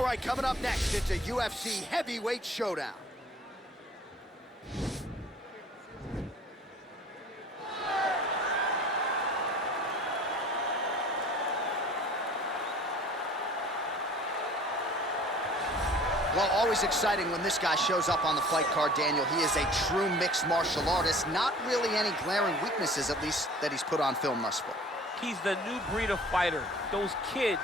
All right, coming up next, it's a UFC heavyweight showdown. Well, always exciting when this guy shows up on the fight card, Daniel. He is a true mixed martial artist. Not really any glaring weaknesses, at least, that he's put on film thus far. He's the new breed of fighter. Those kids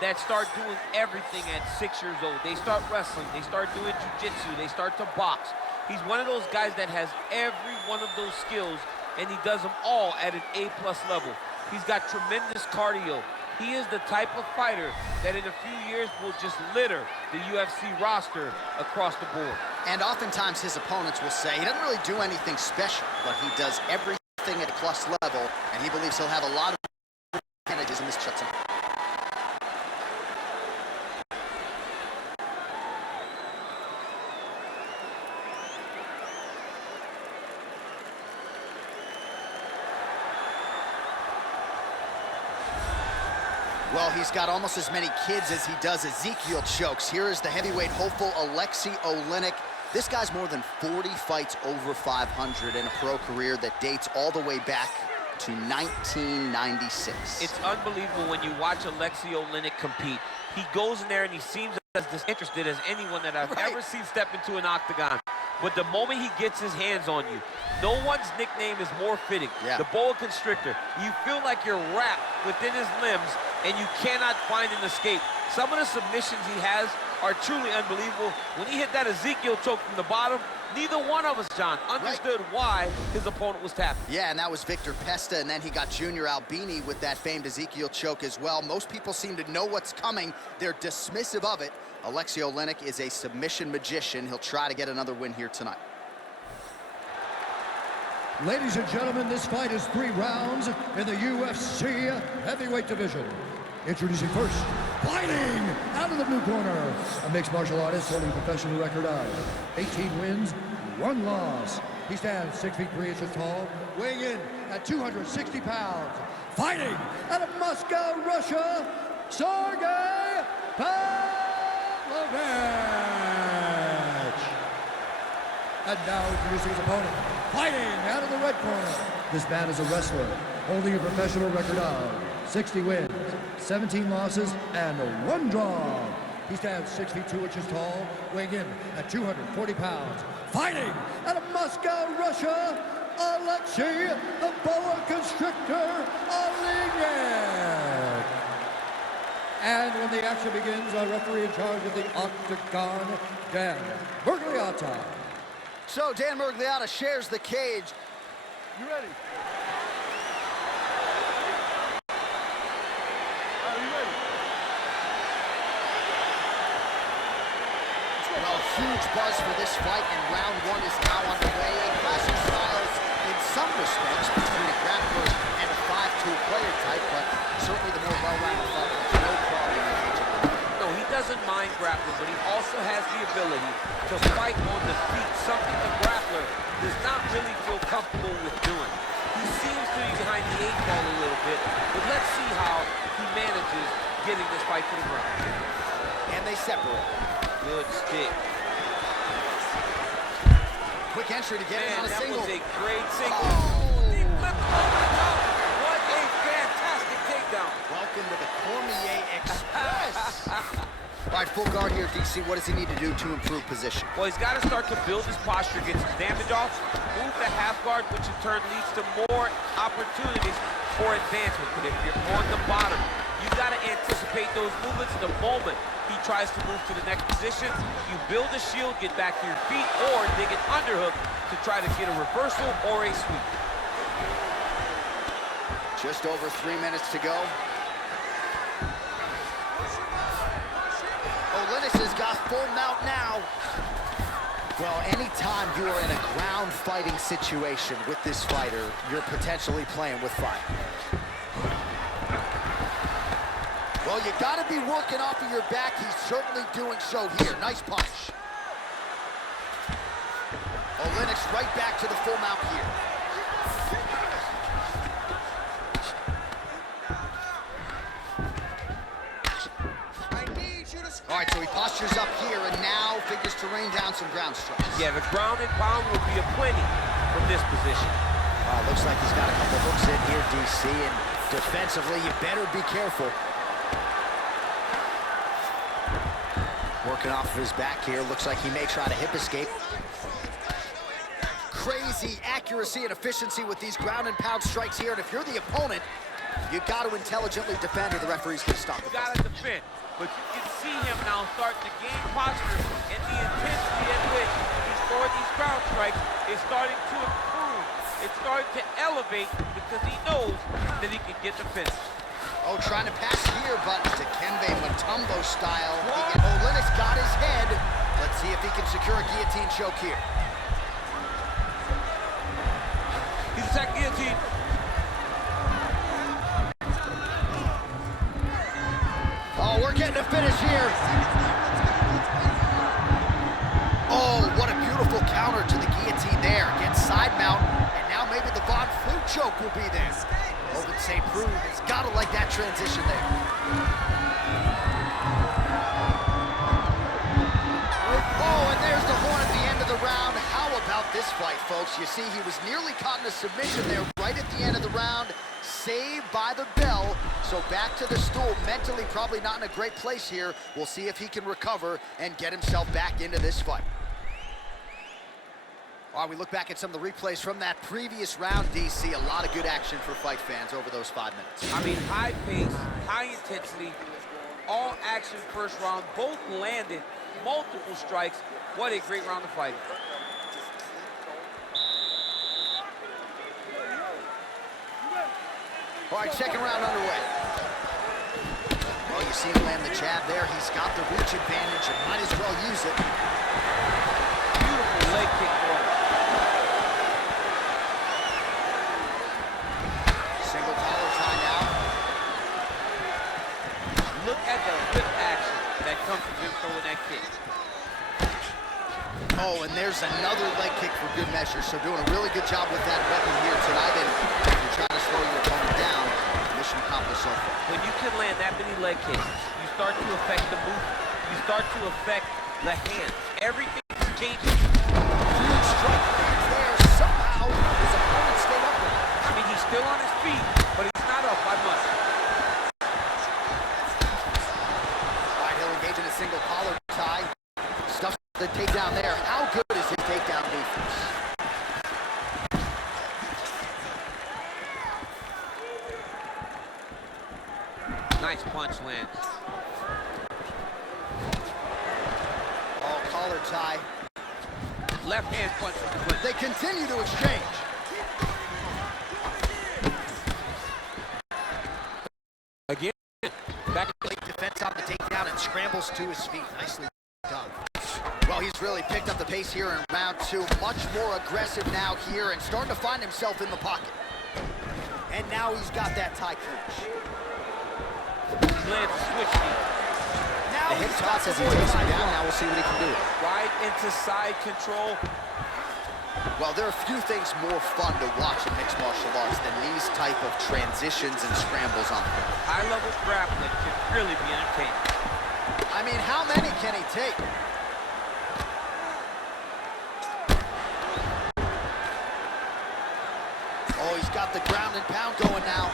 that start doing everything at 6 years old. They start wrestling, they start doing jiu-jitsu, they start to box. He's one of those guys that has every one of those skills, and he does them all at an A+ level. He's got tremendous cardio. He is the type of fighter that in a few years will just litter the UFC roster across the board. And oftentimes his opponents will say he doesn't really do anything special, but he does everything at a plus level, and he believes he'll have a lot of advantages in this shutdown. Well, he's got almost as many kids as he does Ezekiel chokes. Here is the heavyweight hopeful, Aleksei Oleinik. This guy's more than 40 fights over 500 in a pro career that dates all the way back to 1996. It's unbelievable when you watch Aleksei Oleinik compete. He goes in there and he seems as disinterested as anyone that I've ever seen step into an octagon. But the moment he gets his hands on you, no one's nickname is more fitting. The boa constrictor. You feel like you're wrapped within his limbs and you cannot find an escape. Some of the submissions he has are truly unbelievable. When he hit that Ezekiel choke from the bottom, neither one of us, John, understood why his opponent was tapping. Yeah, and that was Victor Pesta, and then he got Junior Albini with that famed Ezekiel choke as well. Most people seem to know what's coming. They're dismissive of it. Aleksei Oleinik is a submission magician. He'll try to get another win here tonight. Ladies and gentlemen, this fight is 3 rounds in the UFC heavyweight division. Introducing first, fighting out of the blue corner, a mixed martial artist holding a professional record of 18 wins, 1 loss. He stands 6 feet 3 inches tall, weighing in at 260 pounds. Fighting out of Moscow, Russia, Sergei Pavlovich. And now introducing his opponent, fighting out of the red corner. This man is a wrestler, holding a professional record of 60 wins, 17 losses, and 1 draw. He stands 6 feet 2 inches tall, weighing in at 240 pounds. Fighting out of Moscow, Russia, Aleksei, the boa constrictor, Oleinik. And when the action begins, our referee in charge of the octagon, Dan Bergliata. So Dan Bergliata shares the cage. You ready? Well, huge buzz for this fight, and round 1 is now underway. A clash of styles in some respects between a grappler and a 5'2" player type, but certainly the more well-rounded fighter has no problem with each other. No, he doesn't mind grappling, but he also has the ability to fight on the feet, something the grappler does not really feel comfortable with doing. He seems to be behind the 8 ball a little bit, but let's see how he manages getting this fight to the ground. And they separate. Good stick. Quick entry to get it on a single. That was a great single. He flipped over the top. What a fantastic takedown. Welcome to the Cormier Express. All right, full guard here, DC. What does he need to do to improve position? Well, he's got to start to build his posture, get some damage off, move the half guard, which in turn leads to more opportunities for advancement. But if you're on the bottom, you got to anticipate those movements the moment he tries to move to the next position. You build a shield, get back to your feet, or dig an underhook to try to get a reversal or a sweep. Just over 3 minutes to go. Oleinik has got full mount now. Well, anytime you are in a ground fighting situation with this fighter, you're potentially playing with fire. Well, you gotta be working off of your back. He's certainly doing so here. Nice punch. Oleinik's right back to the full mount here. All right, so he postures up here and now figures to rain down some ground strikes. Yeah, the ground and pound will be aplenty from this position. Looks like he's got a couple hooks in here, DC, and defensively, you better be careful. Working off of his back here, looks like he may try to hip escape. Crazy accuracy and efficiency with these ground and pound strikes here, and if you're the opponent, you got to intelligently defend or the referee's going to stop it. You got to defend, but you can see him now starting to gain posture, and the intensity at which he's throwing these ground strikes is starting to improve. It's starting to elevate because he knows that he can get the finish. Oh, trying to pass here, but Dikembe Mutombo style. Oleinik's got his head. Let's see if he can secure a guillotine choke here. He's attacking guillotine. Oh, we're getting a finish here. Oh, what a beautiful counter to the guillotine there. Against side mount, and now maybe the Von Flue choke will be there. Aleksei has got to like that transition there. Oh, and there's the horn at the end of the round. How about this fight, folks? You see, he was nearly caught in a submission there right at the end of the round. Saved by the bell. So back to the stool. Mentally probably not in a great place here. We'll see if he can recover and get himself back into this fight. All right, we look back at some of the replays from that previous round, DC. A lot of good action for fight fans over those 5 minutes. I mean, high pace, high intensity, all action first round. Both landed multiple strikes. What a great round of fighting. All right, second round underway. Well, you see him land the jab there. He's got the reach advantage and might as well use it. Beautiful leg kick for him. Single collar tie now. Look at the whip action that comes from him throwing that kick. Oh, and there's another leg kick for good measure. So doing a really good job with that weapon here tonight. And if you're trying to slow your opponent down, mission accomplished so far. When you can land that many leg kicks, you start to affect the movement. You start to affect the hands. Everything's changing. Huge strike lands there. Somehow his opponent stayed up with him. I mean, he's still on his feet, but he's not up by much. All right, he'll engage in a single collar tie. Stuffs the takedown there. How good is his takedown defense? Nice punch lands. Oh, collar tie. Left hand punch from the clinch. They continue to exchange. Again, back Late defense on the takedown and scrambles to his feet. Nicely done. Well, he's really picked up the pace here in round two. Much more aggressive now here and starting to find himself in the pocket. And now he's got that tie clinch. lands a switch knee. Now the hip toss as he takes him down. Now we'll see what he can do. Right into side control. Well, there are few things more fun to watch in mixed martial arts than these type of transitions and scrambles on the ground. High-level grappling can really be entertaining. I mean, how many can he take? Oh, he's got the ground and pound going now.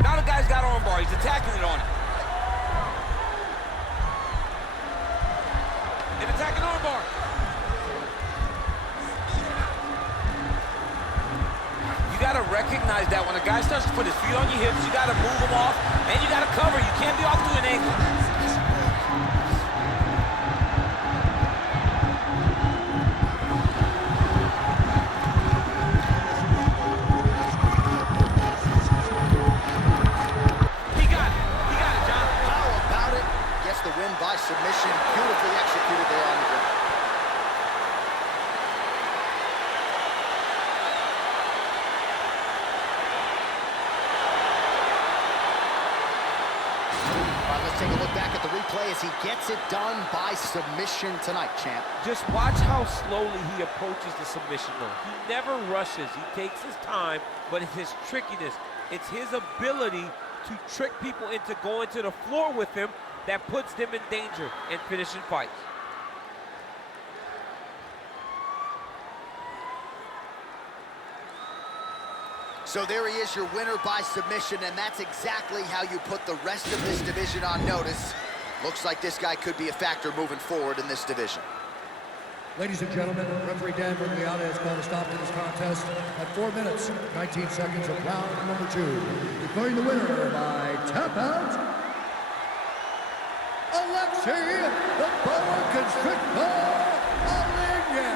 Now the guy's got armbar. He's attacking it on it. And attacking armbar. You got to recognize that when a guy starts to put his feet on your hips, you got to move him off, and you got to cover. You can't be off to an angle. By submission, beautifully executed there on the ground. All right, let's take a look back at the replay as he gets it done by submission tonight, champ. Just watch how slowly he approaches the submission, though. He never rushes. He takes his time, but his trickiness It's his ability to trick people into going to the floor with him that puts them in danger and finishing fights. So there he is, your winner by submission, and that's exactly how you put the rest of this division on notice. Looks like this guy could be a factor moving forward in this division. Ladies and gentlemen, referee Dan Bergliata has called a stop to this contest at 4 minutes, 19 seconds of round number 2. Declaring the winner by tap out, Aleksei, the Boa Constrictor, Oleinik.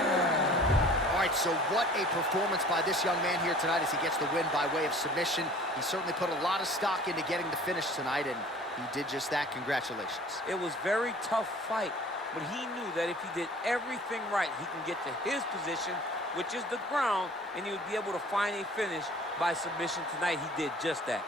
All right, so what a performance by this young man here tonight as he gets the win by way of submission. He certainly put a lot of stock into getting the finish tonight, and he did just that. Congratulations. It was a very tough fight, but he knew that if he did everything right, he can get to his position, which is the ground, and he would be able to find a finish by submission tonight. He did just that.